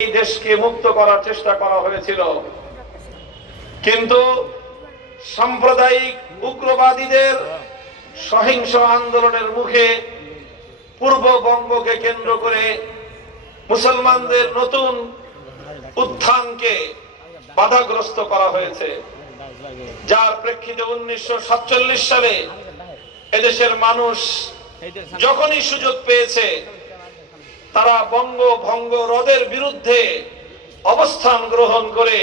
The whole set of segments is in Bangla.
এই দেশকে মুক্ত করার চেষ্টা করা হয়েছিল। কিন্তু সাম্প্রদায়িক উগ্রবাদীদের সহিংস আন্দোলনের মুখে পূর্ববঙ্গকে কেন্দ্র করে মুসলমানদের নতুন উত্থানকে বাধাগ্রস্ত করা হয়েছে। যার প্রেক্ষিতে উনিশশো সাতচল্লিশ সালে এদেশের মানুষ যখনই সুযোগ পেয়েছে তারা বঙ্গ ভঙ্গ রদের বিরুদ্ধে অবস্থান গ্রহণ করে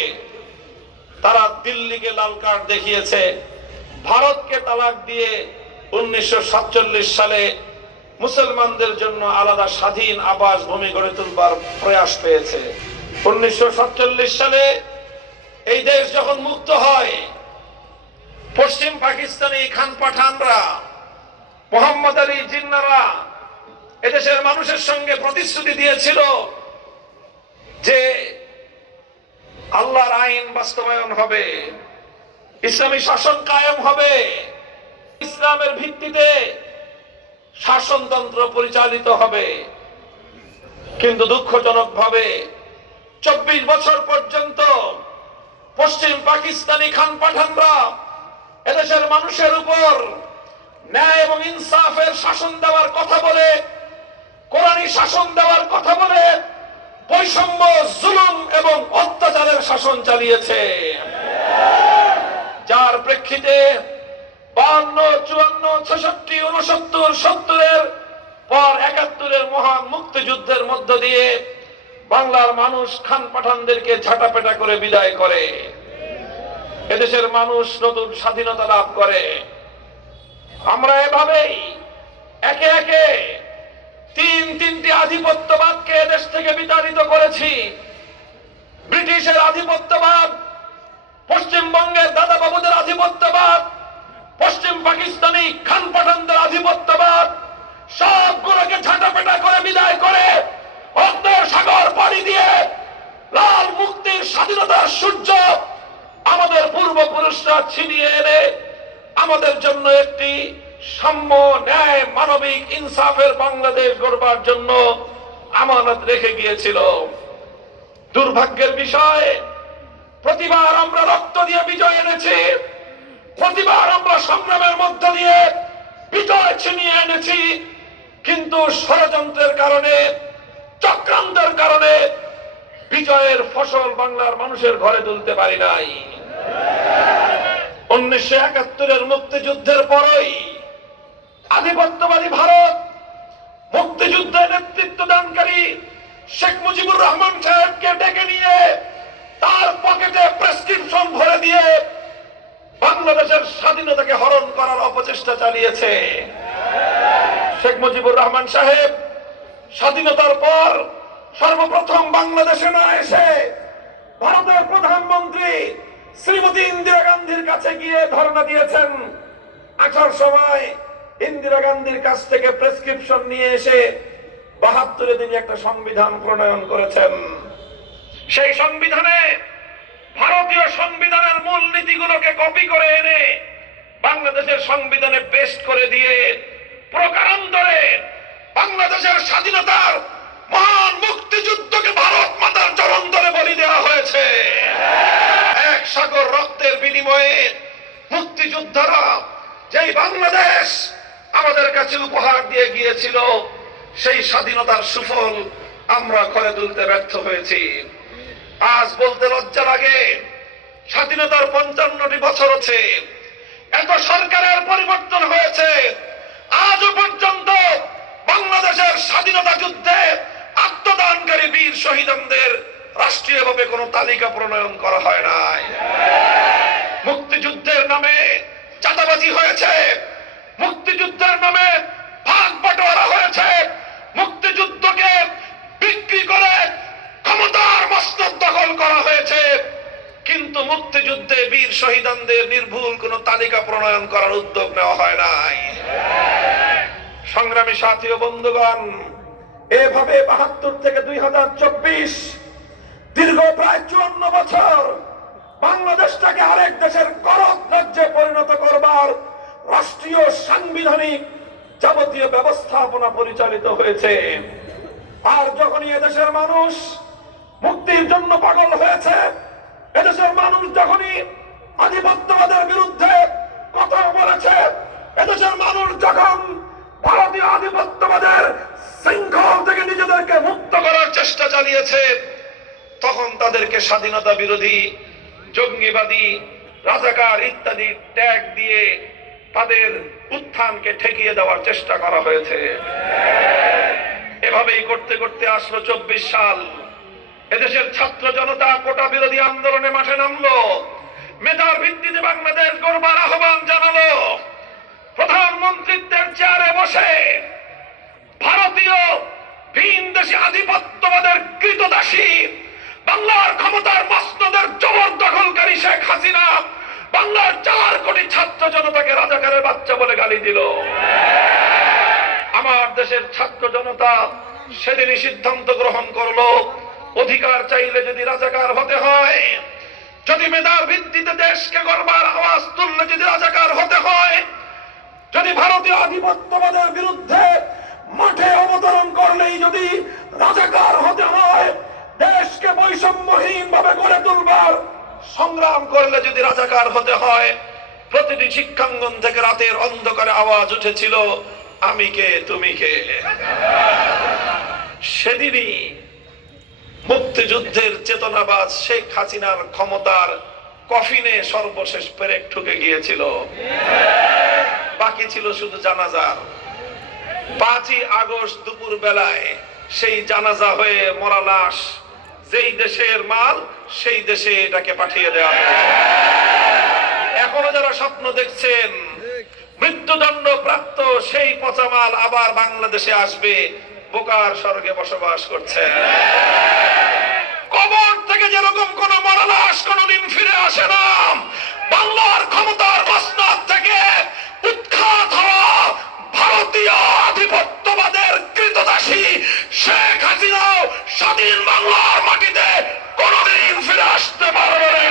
তারা দিল্লিকে লাল কার্ড দেখিয়েছে। ভারতকে তালাক দিয়ে উনিশশো সাতচল্লিশ সালে মুসলমানদের জন্য আলাদা স্বাধীন আবাস ভূমি গড়ে তুলবার প্রয়াস পেয়েছে। উনিশশো সাতচল্লিশ সালে এই দেশ যখন মুক্ত হয়, পশ্চিম পাকিস্তানি খান পাঠানরা, মোহাম্মদ আলী জিন্নারা এদেশের মানুষের সঙ্গে প্রতিশ্রুতি দিয়েছিল যে আল্লাহর আইন বাস্তবায়ন হবে, ইসলামী শাসন কায়েম হবে। ইসলামের ভিত্তিতে শাসনতন্ত্র পরিচালিত হবে। কিন্তু দুঃখজনক ভাবে চব্বিশ বছর পর্যন্ত পশ্চিম পাকিস্তানি খান পাঠানরা এদেশের মানুষের উপর ন্যায় এবং ইনসাফের শাসন দেওয়ার কথা বলে কোরআনী শাসন দেওয়ার কথা বলে বৈষম্য, জুলুম এবং অত্যাচারের শাসন চালিয়েছে। যার প্রেক্ষিতে বান্ন চুয়ান্ন, ছেষট্টি উনসত্তর সত্তরের পর একাত্তরের মহান মুক্তিযুদ্ধের মধ্য দিয়ে বাংলার মানুষ খান পাঠানদেরকে ঝাঁটাপেটা করে বিদায় করে। এদেশের মানুষ নতুন স্বাধীনতা লাভ করে। আমরা এভাবেই একে একে তিন তিনটি আধিপত্যবাদকে এদেশ থেকে বিতাড়িত করেছি। ব্রিটিশের আধিপত্যবাদ, পশ্চিমবঙ্গের দাদা বাবুদের আধিপত্যবাদ, পশ্চিম পাকিস্তানি খান পাঠানদের আধিপত্যবাদ, সবগুলোকে ঝাঁটাপেটা করে বিদায় করে সাগর পাড়ি দিয়ে লাল মুক্তির স্বাধীনতার সূর্য আমাদের পূর্বপুরুষরা ছিনিয়ে এনে আমাদের জন্য একটি সাম্য ন্যায় মানবিক ইনসাফের বাংলাদেশ গড়বার জন্য আমানত রেখে গিয়েছিল। দুর্ভাগ্যের বিষয়, প্রতিবার আমরা রক্ত দিয়ে বিজয় এনেছি, প্রতিবার আমরা সংগ্রামের মধ্য দিয়ে বিজয় ছিনিয়ে এনেছি, কিন্তু ষড়যন্ত্রের কারণে, চক্রান্তের কারণে বিজয়ের ফসল বাংলার মানুষের ঘরে তুলতে পারি নাই। উনিশশো একাত্তরের মুক্তিযুদ্ধের পরই আধিপত্যবাদী ভারত, মুক্তিযুদ্ধে নেতৃত্ব দানকারী শেখ মুজিবুর রহমান সাহেবকে ডেকে নিয়ে তার পকেটে প্রেসক্রিপশন ভরে দিয়ে বাংলাদেশের স্বাধীনতাকে হরণ করার অপচেষ্টা চালিয়েছে। শেখ মুজিবুর রহমান সাহেব স্বাধীনতার পর সর্বপ্রথম বাংলাদেশে না এসে ভারতের প্রধানমন্ত্রী শ্রীমতী ইন্দিরা গান্ধীর কাছে গিয়ে ধর্ণা দিয়েছেন, আসার সময় ইন্দিরা গান্ধীর কাছ থেকে প্রেসক্রিপশন নিয়ে এসে বাহাত্তরে তিনি একটা সংবিধান প্রণয়ন করেছেন। সেই সংবিধানে ভারতীয় সংবিধানের মূল নীতিগুলোকে কপি করে এনে বাংলাদেশের সংবিধানে পেস্ট করে দিয়ে প্রকারান্তরে বাংলাদেশের স্বাধীনতার মহান মুক্তিযুদ্ধকে ভারত মাতার চরণ ধরে বলি দেওয়া হয়েছে। এক সাগর রক্তের বিনিময়ে মুক্তিযোদ্ধারা যেই বাংলাদেশ আমাদের কাছে উপহার দিয়ে গিয়েছিল। সেই স্বাধীনতার সুফল আমরা ঘরে তুলতে ব্যর্থ হয়েছি। আজ বলতে লজ্জা লাগে, স্বাধীনতার পঞ্চান্নটি বছর আছে এত সরকারের পরিবর্তন হয়েছে। আজও পর্যন্ত বাংলাদেশের স্বাধীনতা যুদ্ধে আত্মদানকারী বীর শহীদদের রাষ্ট্রীয়ভাবে কোনো তালিকা প্রণয়ন করা হয় নাই। মুক্তিযুদ্ধের নামে চাঁদাবাজি হয়েছে। মুক্তিযুদ্ধের নামে ভাগ বাটোয়ারা হয়েছে। মুক্তিযুদ্ধকে বিক্রি করে ক্ষমতার মস্তক দখল করা হয়েছে। কিন্তু মুক্তিযুদ্ধে বীর শহীদানদের নির্ভুল কোন তালিকা প্রণয়ন করার উদ্যোগ নেওয়া হয় নাই। সংগ্রামী সাথী ও বন্ধুগণ, এভাবে বাহাত্তর থেকে দুই হাজার চব্বিশ দীর্ঘ প্রায় চুয়ান্ন বছর বাংলাদেশটাকে আরেক দেশের করক রাজ্যে পরিণত করবার রাষ্ট্রীয় সাংবিধানিক যাবতীয় ব্যবস্থাপনা পরিচালিত হয়েছে। আর যখনই এদেশের মানুষ মুক্তির জন্য পাগল হয়েছে, এদেশের মানুষ যখনই আধিপত্যবাদের বিরুদ্ধে কথা বলেছে, এদেশের মানুষ যখন ভারতীয় আধিপত্যবাদের শৃঙ্খল থেকে নিজেদেরকে মুক্ত করার চেষ্টা চালিয়েছে, তখন তাদেরকে স্বাধীনতা বিরোধী, জঙ্গিবাদী, রাজাকার ইত্যাদি ট্যাগ দিয়ে তাদের উত্থানকে ঠেকিয়ে দেওয়ার চেষ্টা করা হয়েছে। এভাবেই করতে করতে আসলো চব্বিশ সাল। এদেশের ছাত্র জনতা কোটা বিরোধী আন্দোলনে মাঠে নামলো। মেধার ভিত্তিতে বাংলাদেশ গড়বার আহ্বান জানালো। প্রধানমন্ত্রীত্বের চেয়ারে বসে ভারতীয় ভিন আধিপত্যবাদের কৃতদাসী, বাংলার ক্ষমতার মসনদের জবরদখলকারী শেখ হাসিনা বাংলার চার কোটি ছাত্র জনতাকে রাজাকারের বাচ্চা বলে গালি দিল। আমার দেশের ছাত্র জনতা সেদিনই সিদ্ধান্ত গ্রহণ করল, অধিকার চাইলে যদি রাজাকার হতে হয়, যদি মেধার ভিত্তিতে দেশকে গড়বার আওয়াজ তুললে যদি রাজাকার হতে হয়, যদি ভারতীয় আধিপত্যবাদের বিরুদ্ধে মাঠে অবতরণ করলেই যদি রাজাকার হতে হয়, দেশকে বৈষম্যহীন ভাবে গড়ে তুলবার সংগ্রাম করলে যদি রাজাকার হতে হয়, প্রতিটি শিক্ষাঙ্গন থেকে রাতের অন্ধকারে আওয়াজ উঠেছিল, আমি কে? তুমি কে? সেদিনই মুক্তিযুদ্ধের চেতনাবাদ শেখ হাসিনার ক্ষমতার কফিনে সর্বশেষ পেরেক ঠুকে গিয়েছিল। বাকি ছিল শুধু জানাজার পাঁচই আগস্ট দুপুর বেলায় সেই জানাজা হয়ে মরা লাশ যেই দেশের মাল সেই দেশে এটাকে পাঠিয়ে দেওয়া এখনও যারা স্বপ্ন দেখছেন, মৃত্যুদণ্ড প্রাপ্ত সেই পচা মাল আবার বাংলাদেশে আসবে, বোকার স্বর্গে বসবাস করছে। কবর থেকে যেরকম কোন মরা লাশ কোনদিন ফিরে আসে না, বাংলার ক্ষমতার মসনদ থেকে উৎখাত হওয়া ভারতীয় আধিপত্যবাদের কৃতদাসী শেখ হাসিনাও স্বাধীন বাংলার মাটিতে আসতে পারবে না!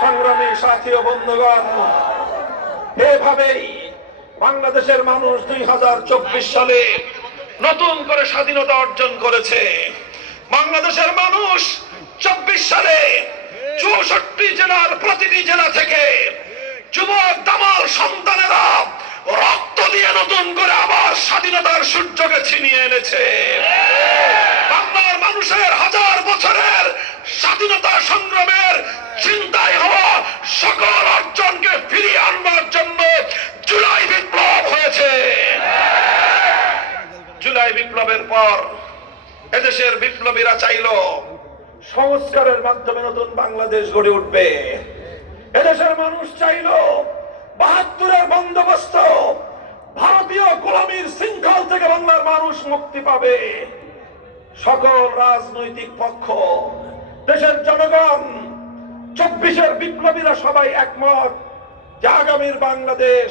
সংগ্রামী সাথী ও এভাবেই বাংলাদেশের মানুষ দুই হাজার চব্বিশ সালে নতুন করে স্বাধীনতা অর্জন করেছে বাংলাদেশের মানুষ চব্বিশ সালে চৌষট্টি জেলার প্রতিটি জেলা থেকে যুবক, দামাল সন্তানেরা রক্ত দিয়ে নতুন করে আবার স্বাধীনতার সূর্যকে ছিনিয়ে এনেছে। বাংলার মানুষের হাজার বছরের স্বাধীনতা সংগ্রামের চিন্তায় হওয়া সকল অর্জনকে ফিরিয়ে আনবার জন্য জুলাই বিপ্লব হয়েছে। জুলাই বিপ্লবের পর এদেশের বিপ্লবীরা চাইল সংস্কারের মাধ্যমে নতুন বাংলাদেশ গড়ে উঠবে। এদেশের মানুষ চাইল বাহাত্তরের বন্দোবস্ত। ভারতীয় গোলামীর শৃঙ্খল থেকে বাংলার মানুষ মুক্তি পাবে। সকল রাজনৈতিক পক্ষ, দেশের জনগণ, চব্বিশের বিপ্লবীরা সবাই একমত যে আগামীর বাংলাদেশ,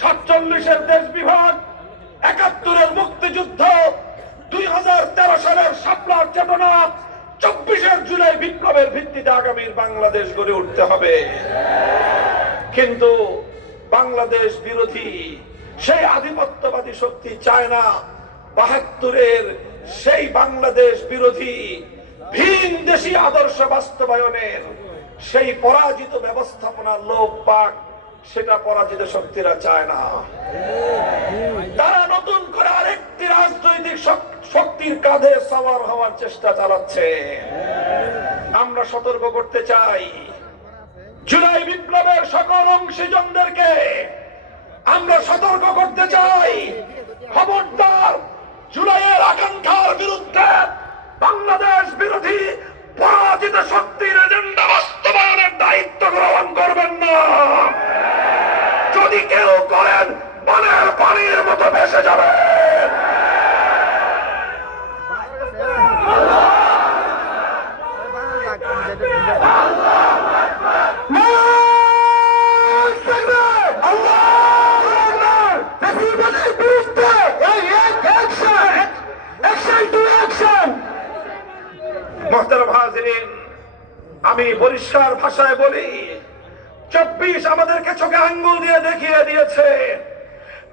সাতচল্লিশের দেশ বিভাগ, একাত্তরের মুক্তিযুদ্ধ, দুই হাজার তেরো সালের সাপলার চেতনা চব্বিশের জুলাই বিপ্লবের ভিত্তিতে আগামীর বাংলাদেশ গড়ে উঠতে হবে। কিন্তু বাংলাদেশ বিরোধী সেই আধিপত্যবাদী শক্তি চায় না বাহাত্তরের সেই বাংলাদেশ বিরোধী ভিন দেশি আদর্শ বাস্তবায়নের সেই পরাজিত ব্যবস্থাপনা লোপ পাক সেটা পরাজিত শক্তিরা চায় না। তারা নতুন করে আরেকটি রাজনৈতিক শক্তির কাঁধে সবার হওয়ার চেষ্টা চালাচ্ছে। আমরা সতর্ক করতে চাই। জুলাই বিপ্লবের সকল অংশীজনদেরকে আমরা সতর্ক করতে চাই। খবরদার জুলাইয়ের আকাঙ্ক্ষার বিরুদ্ধে বাংলাদেশ বিরোধী পরাজিত শক্তির এজেন্ডা বাস্তবায়নের দায়িত্ব গ্রহণ করবেন না যদি কেউ করেন পানের পানির মতো ভেসে যাবেন আমি পরিষ্কার ভাষায় বলি, চব্বিশ আমাদেরকে চোখে আঙ্গুল দিয়ে দেখিয়ে দিয়েছে,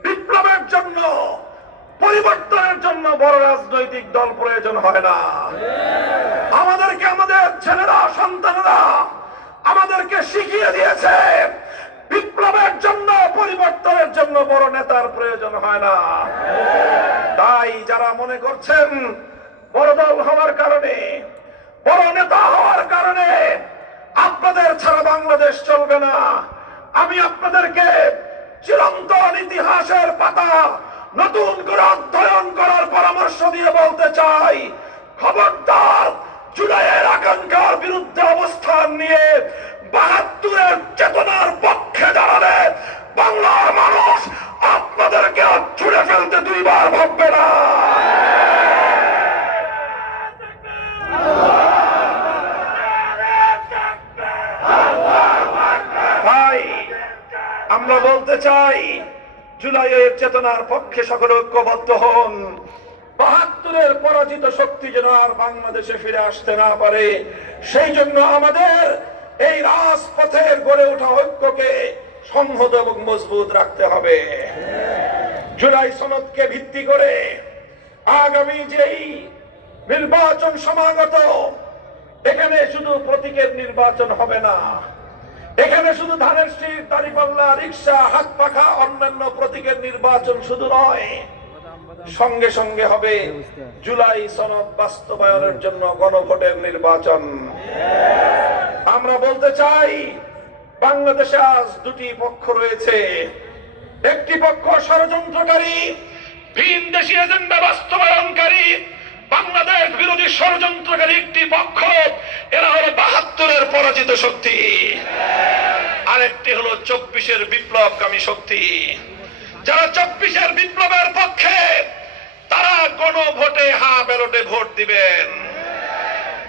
বিপ্লবের জন্য, পরিবর্তনের জন্য বড় রাজনৈতিক দল প্রয়োজন হয় না। আমাদেরকে আমাদের ছেলেরা, সন্তানরা আমাদেরকে শিখিয়ে দিয়েছে, বিপ্লবের জন্য, পরিবর্তনের জন্য বড় নেতার প্রয়োজন হয় না। তাই যারা মনে করছেন, বড় দল হওয়ার কারণে বড় নেতা হওয়ার কারণে আপনাদের ছাড়া বাংলাদেশ চলবে না। আমি আপনাদেরকে চিরন্তন ইতিহাসের পাতা, নতুন করে অধ্যয়ন করার পরামর্শ দিয়ে বলতে চাই, খবরদার জুলাইয়ের আকাঙ্ক্ষার বিরুদ্ধে অবস্থান নিয়ে বাহাত্তরের চেতনার পক্ষে দাঁড়ালে বাংলার মানুষ আপনাদেরকে আর ছুড়ে ফেলতে দুইবার ভাববে না। আমরা বলতে চাই, জুলাইয়ের চেতনার পক্ষে সকলে ঐক্যবদ্ধ হন। বাহাত্তরের পরাজিত শক্তি যেন আর বাংলাদেশে ফিরে আসতে না পারে, সেই জন্য আমাদের এই রাজপথের গড়ে ওঠা ঐক্যকে সংহত এবং মজবুত রাখতে হবে। জুলাই সনদকে ভিত্তি করে আগামী যেই নির্বাচন সমাগত, এখানে শুধু প্রতীকের নির্বাচন হবে না এখানে শুধু ধানের শীত দাঁড়িপাল্লা রিক্সা, হাত পাখা, অন্যান্য প্রতীকের নির্বাচন শুধু নয়। সঙ্গে সঙ্গে হবে জুলাই সনদ বাস্তবায়নের জন্য গণভোটের নির্বাচন। আমরা বলতে চাই, বাংলাদেশে আজ দুটি পক্ষ রয়েছে। একটি পক্ষ ষড়যন্ত্রকারী, ভিন দেশি এজেন্ডা বাস্তবায়নকারী বাংলাদেশ বিরোধী ষড়যন্ত্রকারী একটি পক্ষ। এরা হলো বাহাত্তরের পরাজিত শক্তি। আরেকটি হলো চব্বিশের বিপ্লবকামী শক্তি। যারা চব্বিশের বিপ্লবের পক্ষে, তারা গণভোটে হা ব্যালটে ভোট দিবেন।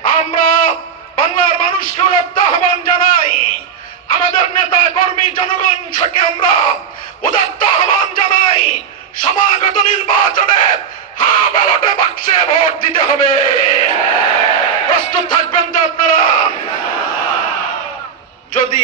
আমরা বাংলার মানুষকে আহ্বান জানাই। আমাদের নেতা, কর্মী, জনগণ থেকে আমরা উদাত্ত আহ্বান জানাই। সমাগত নির্বাচনে হা ব্যালটে বাক্সে ভোট দিতে হবে। প্রস্তুত থাকবেন তো আপনারা। যদি